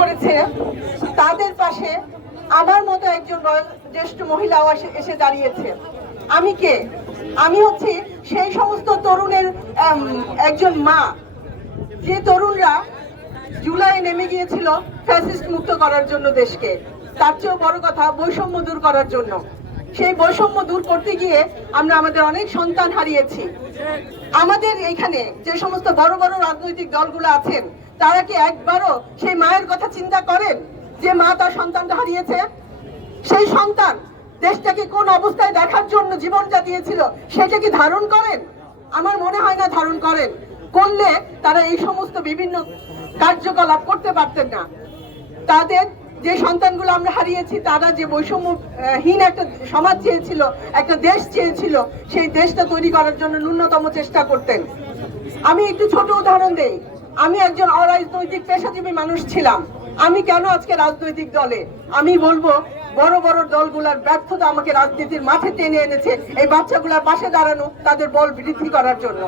করেছে, তাদের পাশে আমার মতো একজন জ্যেষ্ঠ মহিলাও এসে দাঁড়িয়েছে। আমি কে? আমি হচ্ছি সেই সমস্ত তরুণের একজন মা। যে তরুণরা জুলাই নেমে গিয়েছিল ফ্যাসিস্ট মুক্ত করার জন্য দেশকে। তার চেয়েও বড় কথা বৈষম্য দূর করার জন্য। সেই বৈষম্য দূর করতে গিয়ে আমরা আমাদের অনেক সন্তান হারিয়েছি। আমাদের এখানে যে সমস্ত বড় বড় রাজনৈতিক দলগুলো আছেন তারা কি একবারও সেই মায়ের কথা চিন্তা করেন যে মা তার সন্তানটা হারিয়েছে? সেই সন্তান দেশটাকে কোন অবস্থায় দেখার জন্য জীবনটা দিয়েছিল, সেটা কি ধারণ করেন? আমার মনে হয় না ধারণ করেন। করলে তারা এই সমস্ত বিভিন্ন কার্যকলাপ করতে পারতেন না। তাদের যে সন্তানগুলো আমরা হারিয়েছি, তারা যে বৈষম্যহীন একটা সমাজ চেয়েছিল, একটা দেশ চেয়েছিল, সেই দেশটা তৈরি করার জন্য ন্যূনতম চেষ্টা করতেন। আমি একটু ছোট উদাহরণ দেই। আমি একজন অরাজনৈতিক পেশাজীবী মানুষ ছিলাম। আমি কেন আজকে রাজনৈতিক দলে? আমি বলব, বড় বড় দলগুলোর ব্যর্থতা আমাকে রাজনীতির মাঠে টেনে এনেছে। এই বাচ্চাগুলোর পাশে দাঁড়ানো, তাদের বল বৃদ্ধি করার জন্য।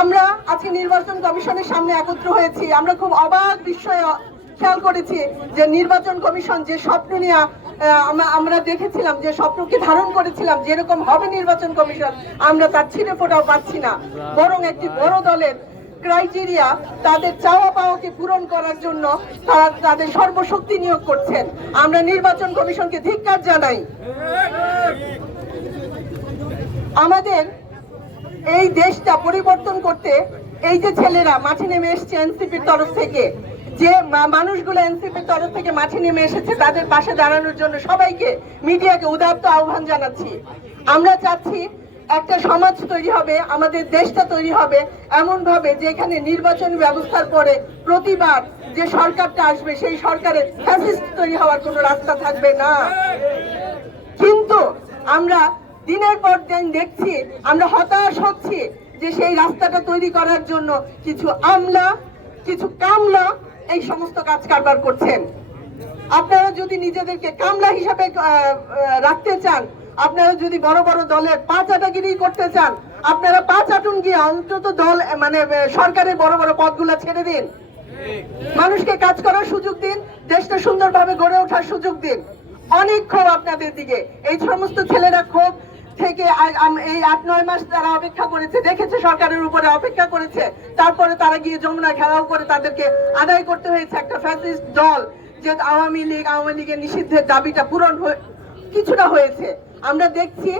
আমরা আজকে নির্বাচন কমিশনের সামনে একত্র হয়েছি। আমরা খুব অবাক বিস্ময়ে খেয়াল করেছি যে নির্বাচন কমিশন যে স্বপ্ন নিয়ে আমরা- দেখেছিলাম যে স্বপ্নকে ধারণ করেছিলাম যেরকম হবে নির্বাচন কমিশন, আমরা তার ছিঁড়ে ফোটাও পাচ্ছি না। বরং একটি বড় দলের ক্রাইটেরিয়া তাদের চাওয়া পাওয়াকে পূরণ করার জন্য তারা তাদের সর্বশক্তি নিয়োগ করছেন। আমরা নির্বাচন কমিশনকে ধিক্কার জানাই। আমাদের এই দেশটা পরিবর্তন করতে এই যে ছেলেরা মাঠে নেমে এসছে এনসিপির তরফ থেকে যে মানুষগুলো এনসিপির তরফ থেকে মাঠে নেমে এসেছে, তাদের পাশে দাঁড়ানোর জন্য সবাইকে, মিডিয়াকে উদাত্ত আহ্বান জানাচ্ছি। আমরা চাচ্ছি একটা সমাজ তৈরি হবে, আমাদের দেশটা তৈরি হবে এমন ভাবে যেখানে নির্বাচন ব্যবস্থার পরে প্রতিবার যে সরকারটা আসবে, সেই সরকারের ফ্যাসিস্ট তৈরি হওয়ার কোনো রাস্তা থাকবে না। কিন্তু আমরা দিনের পর দিন দেখছি, আমরা হতাশ হচ্ছি যে সেই রাস্তাটা তৈরি করার জন্য কিছু আমলা, কিছু কামলা এই সমস্ত কাজ কারবার করছেন। আপনারা যদি নিজেদেরকে কামলা হিসাবে রাখতে চান, আপনারা যদি বড় বড় দলের পাঁচ আটাগিরি করতে চান, আপনারা পাঁচ আটুন গিয়ে অন্তত দল মানে সরকারের বড় বড় পদগুলো ছেড়ে দিন। মানুষকে কাজ করার সুযোগ দিন দেশটা সুন্দরভাবে গড়ে ওঠার সুযোগ দিন। অনেক ক্ষোভ আপনাদের দিকে। এই সমস্ত ছেলেরা ক্ষোভ থেকে এই আট, নয় মাস তারা অপেক্ষা করেছে, দেখেছে সরকারের উপরে অপেক্ষা করেছে। তারপরে তারা গিয়ে যমুনা ঘেরাও করে তাদেরকে আদায় করতে হয়েছে একটা ফ্যাসিস্ট দল, যে আওয়ামী লীগ, আওয়ামী লীগের নিষিদ্ধের দাবিটা পূরণ কিছুটা হয়েছে। আমরা দেখছি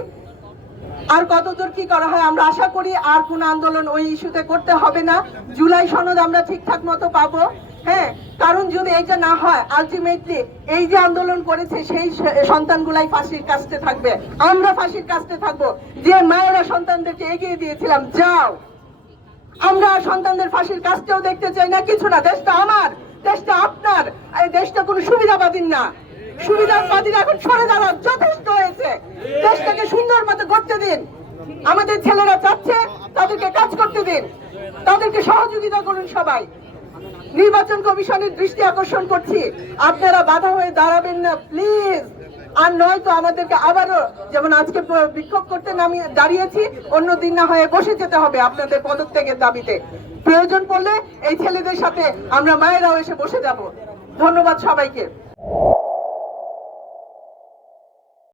আর কতদূর কি করা হয়, আমরা আশা করি আর কোন আন্দোলন ওই ইস্যুতে করতে হবে না। জুলাই সনদ আমরা ঠিকঠাক মতো পাবো। হ্যাঁ এইটা না হয় আলটিমেটলি এই যে আন্দোলন করেছে, সেই সন্তানগুলাই ফাঁসির কাছতে থাকবে। আমরা ফাঁসির কাছতে থাকব। যে মায়েরা সন্তানদেরকে এগিয়ে দিয়েছিলাম, যাও। আমরা সন্তানদের ফাঁসির কাজটাও দেখতে চাই না, কিছু না। দেশটা আমার, দেশটা আপনার। এই দেশটা কোনো সুবিধাবাদীর না। সুবিধাবাদীরা এখন সরে দাঁড়ান যথেষ্ট হয়েছে। দেশটাকে সুন্দর মতো করতে দিন। আমাদের ছেলেরা চাচ্ছে তাদেরকে কাজ করতে দিন। তাদেরকে সহযোগিতা করুন সবাই। নির্বাচন কমিশনের দৃষ্টি আকর্ষণ করছি। আপনারা বাধা হয়ে দাঁড়াবেন না, প্লিজ। আর নয় তো আমাদেরকে আবারও যেমন আজকে বিক্ষোভ করতে নামি দাঁড়িয়েছি অন্যদিন না হয়ে বসে যেতে হবে আপনাদের পদত্যাগের দাবিতে। প্রয়োজন পড়লে এই ছেলেদের সাথে আমরা মায়েরাও এসে বসে যাব। ধন্যবাদ সবাইকে।